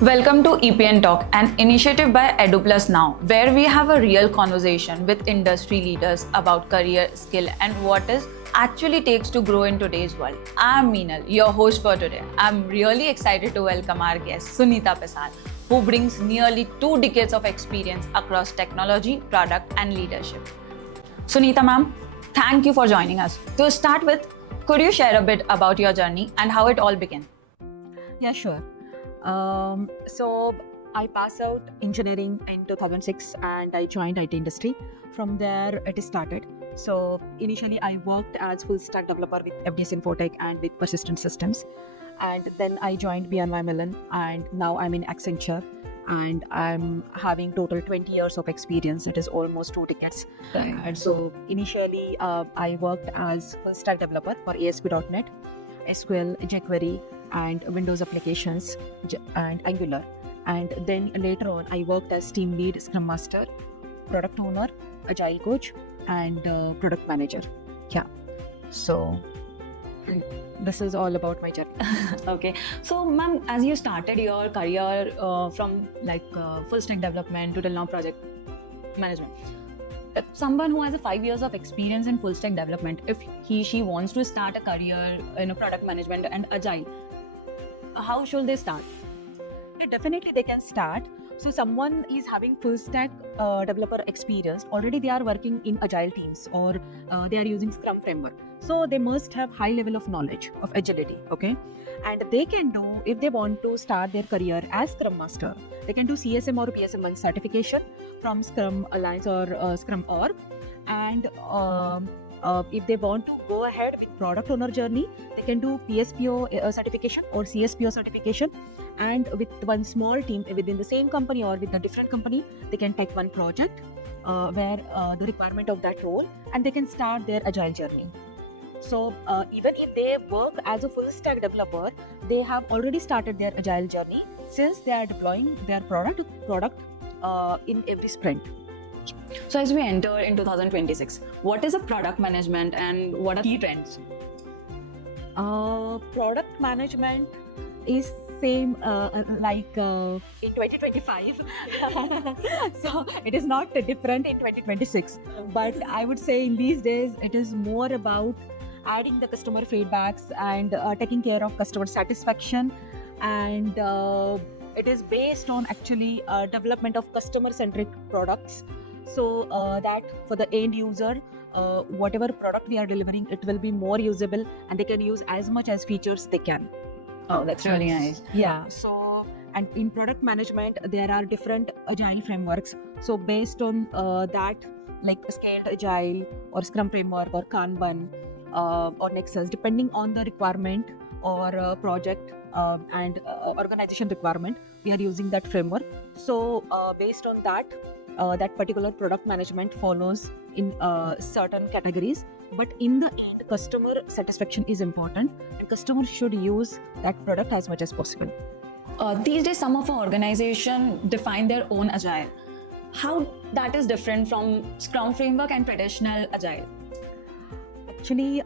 Welcome to EPN Talk, an initiative by EduPlus Now, where we have a real conversation with industry leaders about career, skill, and what it actually takes to grow in today's world. I'm Meenal, your host for today. I'm really excited to welcome our guest, Sunita Pesal, who brings nearly 2 decades of experience across technology, product, and leadership. Sunita ma'am, thank you for joining us. To start with, could you share a bit about your journey and how it all began? Yeah, sure. So I passed out engineering in 2006 and I joined IT industry. From there, it started. So initially, I worked as full stack developer with FDS Infotech and with Persistent Systems. And then I joined BNY Mellon and now I'm in Accenture and I'm having total 20 years of experience. It is almost 2 decades. Right. And so initially, I worked as full stack developer for ASP.NET, SQL, jQuery, and Windows applications and Angular. And then later on, I worked as team lead, Scrum Master, product owner, agile coach, and product manager. Yeah. So this is all about my journey. Okay, so ma'am, as you started your career from full stack development to till now project management, if someone who has a 5 years of experience in full stack development, if she wants to start a career in a product management and agile, how should they start? Yeah, definitely they can start. So someone is having full stack developer experience, already they are working in agile teams or they are using Scrum framework. So they must have high level of knowledge of agility, okay? And they can do, if they want to start their career as Scrum Master, they can do CSM or PSM1 certification from Scrum Alliance or Scrum Org. And if they want to go ahead with product owner journey, they can do PSPO certification or CSPO certification. And with one small team within the same company or with a different company, they can take one project where the requirement of that role, and they can start their agile journey. So even if they work as a full stack developer, they have already started their agile journey since they are deploying their product in every sprint. So as we enter in 2026, what is a product management and what are key trends? Product management is same like in 2025. So it is not different in 2026, but I would say in these days it is more about adding the customer feedbacks and taking care of customer satisfaction, and it is based on actually development of customer centric products, so that for the end user, whatever product we are delivering, it will be more usable and they can use as much as features they can. Oh, that's really nice. Yeah. So, and in product management, there are different agile frameworks. So, based on that, like Scaled Agile or Scrum Framework or Kanban or Nexus, depending on the requirement or project and organization requirement, we are using that framework. So, based on that, that particular product management follows in certain categories. But in the end, customer satisfaction is important and customers should use that product as much as possible. These days, some of our organizations define their own agile. How that is different from Scrum framework and traditional agile? Actually,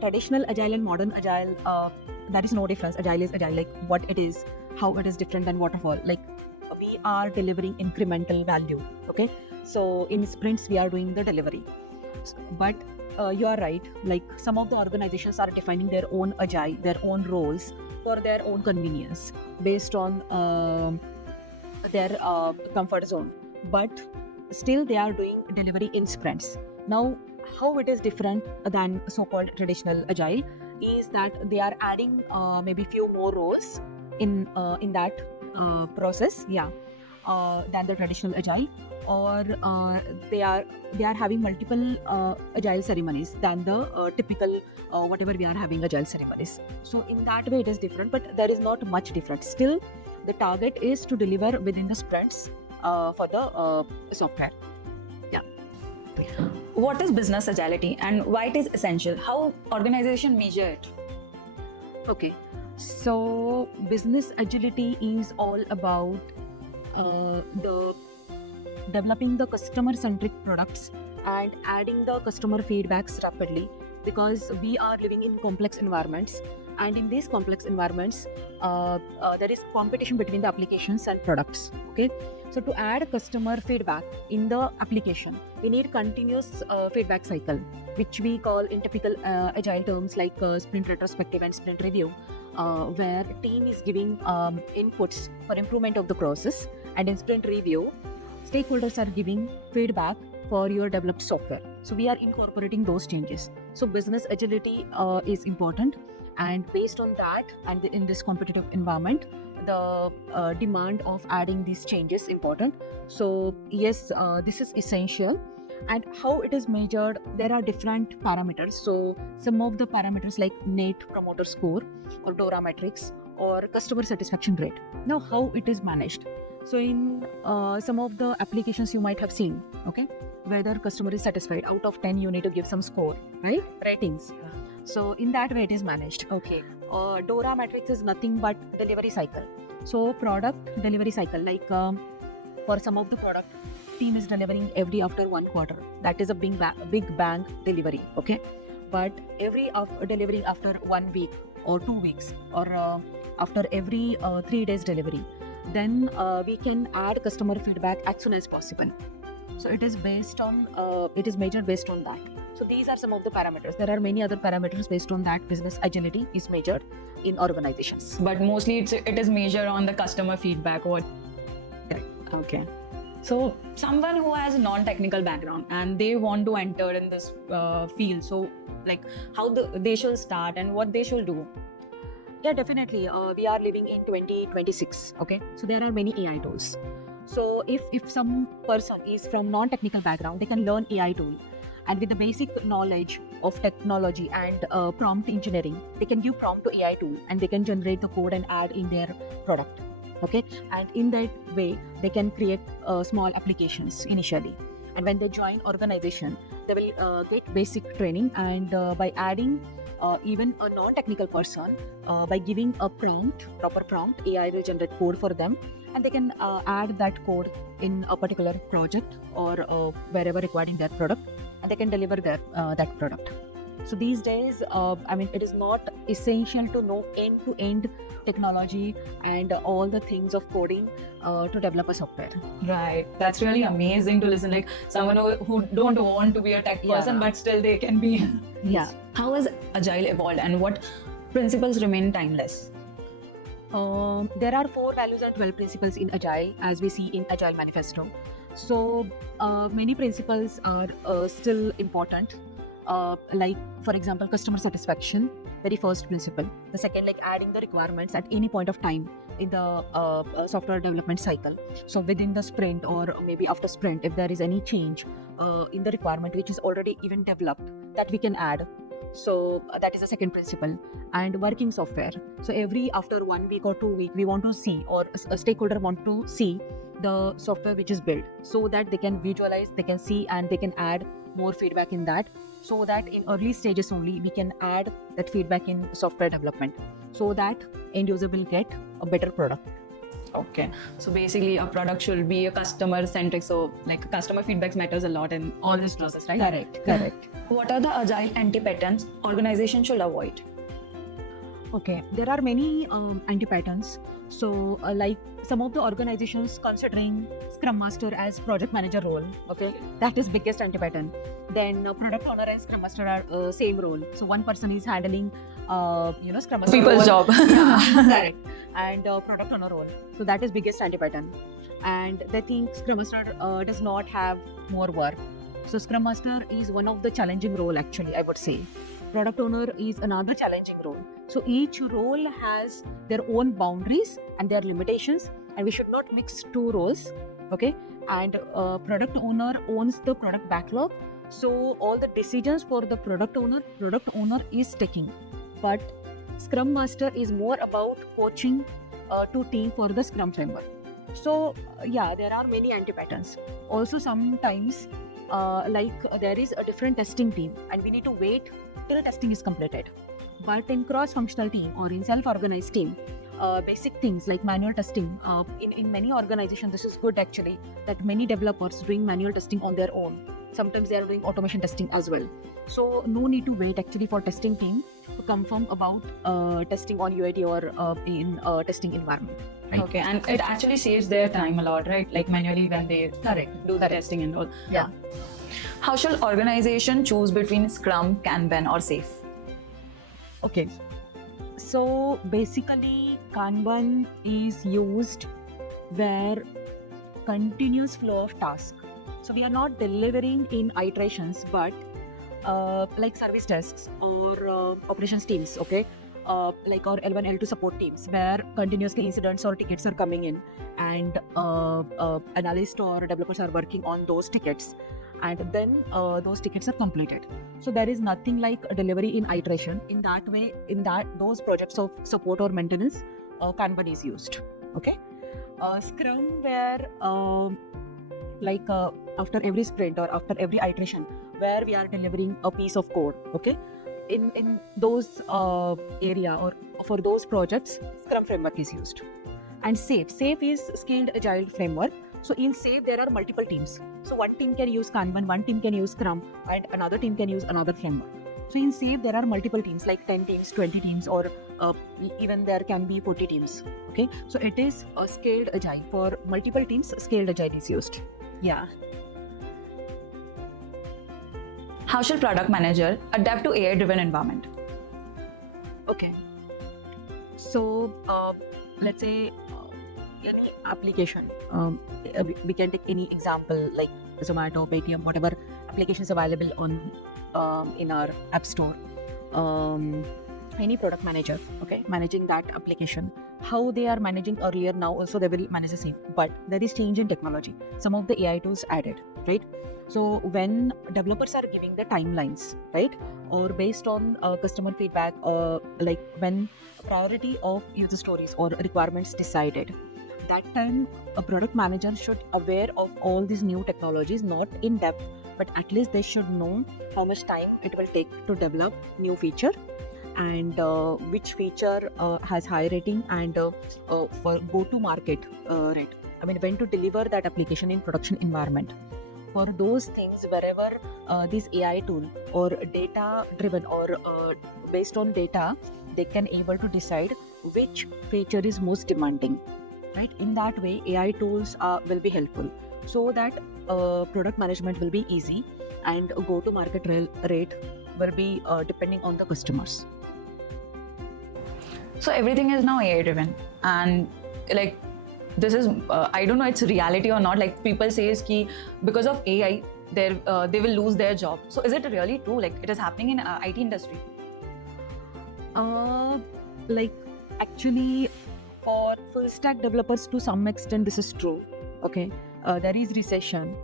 traditional agile and modern agile, there is no difference. Agile is agile, like what it is, how it is different than waterfall. Like we are delivering incremental value, okay? So in sprints, we are doing the delivery. But you are right, like some of the organizations are defining their own agile, their own roles for their own convenience based on their comfort zone, but still they are doing delivery in sprints. Now, how it is different than so-called traditional agile is that they are adding maybe few more roles in that process, than the traditional agile, or they are having multiple agile ceremonies than the typical whatever we are having agile ceremonies. So in that way it is different, but there is not much difference. Still, the target is to deliver within the sprints for the software. What is business agility and why it is essential? How organization measure it? Okay, so business agility is all about the developing the customer centric products and adding the customer feedbacks rapidly, because we are living in complex environments And in these complex environments, there is competition between the applications and products. Okay, so to add customer feedback in the application, we need continuous feedback cycle, which we call in typical agile terms like sprint retrospective and sprint review, where team is giving inputs for improvement of the process, and in sprint review, stakeholders are giving feedback for your developed software. So we are incorporating those changes. So business agility is important, and based on that, and in this competitive environment, the demand of adding these changes important. So yes, this is essential. And how it is measured, there are different parameters. So some of the parameters like Net Promoter Score or DORA metrics or customer satisfaction rate. Now how it is managed. So in some of the applications you might have seen, okay, whether customer is satisfied, out of 10 you need to give some score, right? Ratings. So in that way it is managed. Okay. DORA metrics is nothing but delivery cycle. So product delivery cycle, like for some of the product, team is delivering every after 1 quarter. That is a big bang delivery. Okay. But every delivering after 1 week or 2 weeks or after every 3 days delivery, then we can add customer feedback as soon as possible. So it is based on, it is measured based on that. So these are some of the parameters. There are many other parameters based on that business agility is measured in organizations. But mostly it is measured on the customer feedback. What? Okay. So someone who has a non-technical background and they want to enter in this field, so like how they should start and what they should do? Yeah, definitely. We are living in 2026. Okay, so there are many AI tools. So if some person is from non-technical background, they can learn AI tool, and with the basic knowledge of technology and prompt engineering, they can give prompt to AI tool and they can generate the code and add in their product. Okay, and in that way they can create small applications initially, and when they join organization, they will get basic training, and by adding even a non-technical person, by giving a proper prompt, AI will generate code for them, and they can add that code in a particular project or wherever required in their product, and they can deliver that product. So these days, it is not essential to know end-to-end technology and all the things of coding to develop a software. Right. That's really amazing to listen. Like someone who don't want to be a tech person, but still they can be. Yeah. How has Agile evolved and what principles remain timeless? There are 4 values and 12 principles in Agile, as we see in Agile Manifesto. So many principles are still important. Like for example, customer satisfaction, very first principle. The second, like adding the requirements at any point of time in the software development cycle. So within the sprint or maybe after sprint, if there is any change in the requirement which is already even developed, that we can add. So that is the second principle. And working software. So after 1 week or 2 weeks, we want to see, or a stakeholder want to see the software which is built, so that they can visualize, they can see, and they can add more feedback in that, so that in early stages only we can add that feedback in software development, so that end user will get a better product. Okay, so basically a product should be a customer centric, so like customer feedback matters a lot in all this process, right? Correct. What are the agile anti-patterns organization should avoid? Okay, there are many anti-patterns. So like some of the organizations considering Scrum Master as project manager role, okay, that is biggest anti-pattern. Then product owner and Scrum Master are same role. So one person is handling Scrum Master People's role. job. Yeah, correct. And product owner role. So that is biggest anti-pattern. And they think Scrum Master does not have more work. So Scrum Master is one of the challenging role, actually, I would say. Product owner is another challenging role. So each role has their own boundaries and their limitations, and we should not mix 2 roles. Okay, and product owner owns the product backlog, so all the decisions for the product owner is taking. But Scrum Master is more about coaching to team for the Scrum framework. So yeah, there are many anti-patterns. Also sometimes there is a different testing team, and we need to wait till testing is completed. But in cross-functional team or in self-organized team, basic things like manual testing, in many organizations this is good actually, that many developers doing manual testing on their own. Sometimes they are doing automation testing as well. So no need to wait actually for testing team confirm about testing on UAT or in testing environment. Right? Okay, and it actually saves their time a lot, right? Like manually when they do the testing and all. Yeah. How shall organization choose between Scrum, Kanban, or SAFe? Okay. So basically, Kanban is used where continuous flow of task. So we are not delivering in iterations, but like service desks or operations teams, okay? Like our L1, L2 support teams, where continuously incidents or tickets are coming in, and analysts or developers are working on those tickets, and then those tickets are completed. So there is nothing like a delivery in iteration. In that way, in those projects of support or maintenance, Kanban is used. Okay. Scrum, where after every sprint or after every iteration, where we are delivering a piece of code. Okay. In those area or for those projects, Scrum framework is used. And SAFe is Scaled Agile framework. So in SAFe, there are multiple teams. So one team can use Kanban, one team can use Scrum, and another team can use another framework. So in SAFe, there are multiple teams, like 10 teams, 20 teams, or even there can be 40 teams. Okay, so it is a Scaled Agile. For multiple teams, Scaled Agile is used. Yeah. How shall product manager adapt to AI-driven environment? Okay. So let's say any application, we can take any example like Zomato, Paytm, whatever applications available on in our app store. Any product manager, okay, managing that application. How they are managing earlier, now also they will manage the same. But there is change in technology. Some of the AI tools added, right? So when developers are giving the timelines, right, or based on customer feedback, like when priority of user stories or requirements decided, that time a product manager should aware of all these new technologies, not in depth, but at least they should know how much time it will take to develop new feature, and which feature has high rating, and for go to market rate. I mean, when to deliver that application in production environment. For those things, wherever this AI tool or data driven or based on data, they can able to decide which feature is most demanding, right? In that way, AI tools will be helpful, so that product management will be easy, and go to market rate will be depending on the customers. So everything is now AI driven, and like this is I don't know it's reality or not. Like people say ki because of AI they will lose their job. So is it really true? Like it is happening in IT industry? Like actually, for full stack developers to some extent this is true. Okay, there is recession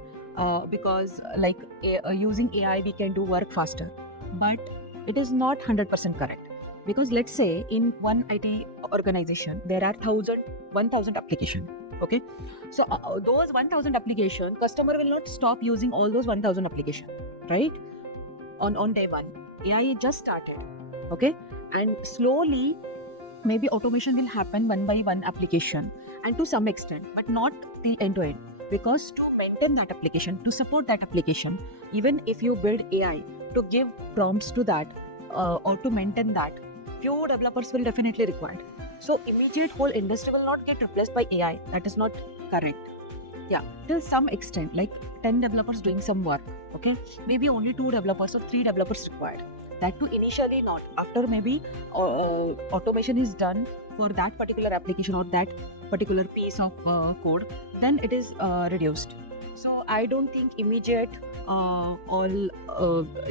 because like using AI we can do work faster, but it is not 100% correct. Because let's say in one IT organization there are 1,000 applications. Okay, so those 1,000 applications, customer will not stop using all those 1,000 applications, right? On day one, AI just started. Okay, and slowly maybe automation will happen one by one application, and to some extent, but not the end to end. Because to maintain that application, to support that application, even if you build AI to give prompts to that or to maintain that, few developers will definitely required. So immediate whole industry will not get replaced by AI. That is not correct. Yeah, till some extent, like 10 developers doing some work, okay, maybe only 2 developers or 3 developers required. That too initially not. After maybe automation is done for that particular application or that particular piece of code, then it is reduced. So I don't think immediate all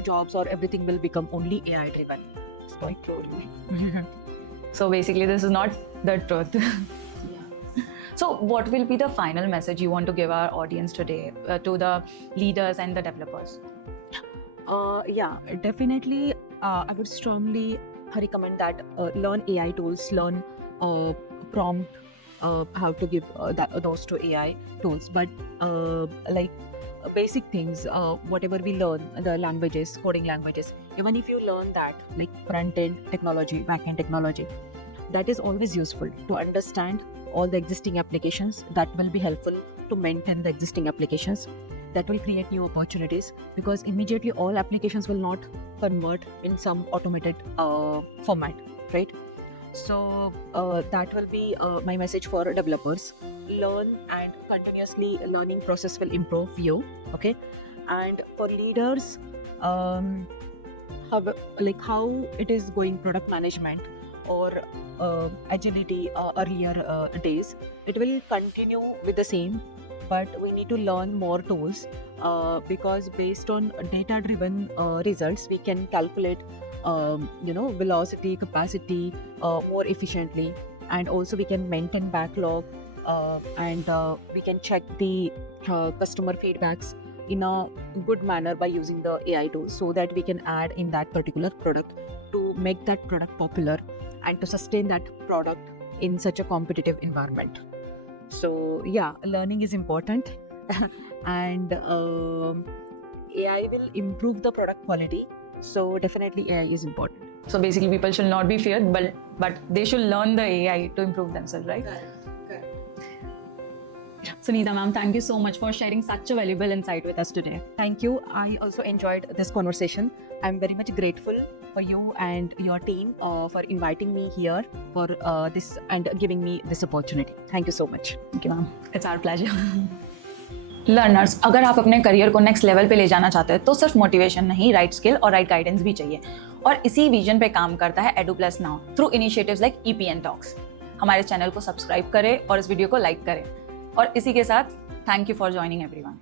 jobs or everything will become only AI driven. It's quite true. So basically this is not the truth. Yeah. So what will be the final message you want to give our audience today to the leaders and the developers? Yeah, definitely. I would strongly recommend that learn AI tools, learn prompt, how to give those to AI tools. But like basic things, whatever we learn, the languages, coding languages, even if you learn that, like front-end technology, back-end technology, that is always useful to understand all the existing applications. That will be helpful to maintain the existing applications. that will create new opportunities, because immediately all applications will not convert in some automated format, right? So that will be my message for developers. Learn, and continuously learning process will improve you. Okay. And for leaders, how it is going product management or agility earlier days, it will continue with the same, but we need to learn more tools, because based on data driven results we can calculate velocity, capacity more efficiently, and also we can maintain backlog, and we can check the customer feedbacks in a good manner by using the AI tools, so that we can add in that particular product to make that product popular and to sustain that product in such a competitive environment. So yeah, learning is important and AI will improve the product quality, so definitely AI is important. So basically people should not be feared, but they should learn the AI to improve themselves, right? Correct. Sunita ma'am, thank you so much for sharing such a valuable insight with us today. Thank you. I also enjoyed this conversation. I'm very much grateful for you and your team for inviting me here for this and giving me this opportunity. Thank you so much. Thank you ma'am. It's our pleasure. Learners, अगर आप अपने career को next level पे ले जाना चाहते हैं तो सिर्फ मोटिवेशन नहीं, राइट स्किल और राइट गाइडेंस भी चाहिए, और इसी विजन पे काम करता है EduPlus Now through initiatives like EPN Talks. हमारे चैनल को सब्सक्राइब करें और इस वीडियो को लाइक करें, और इसी के साथ thank you for joining everyone.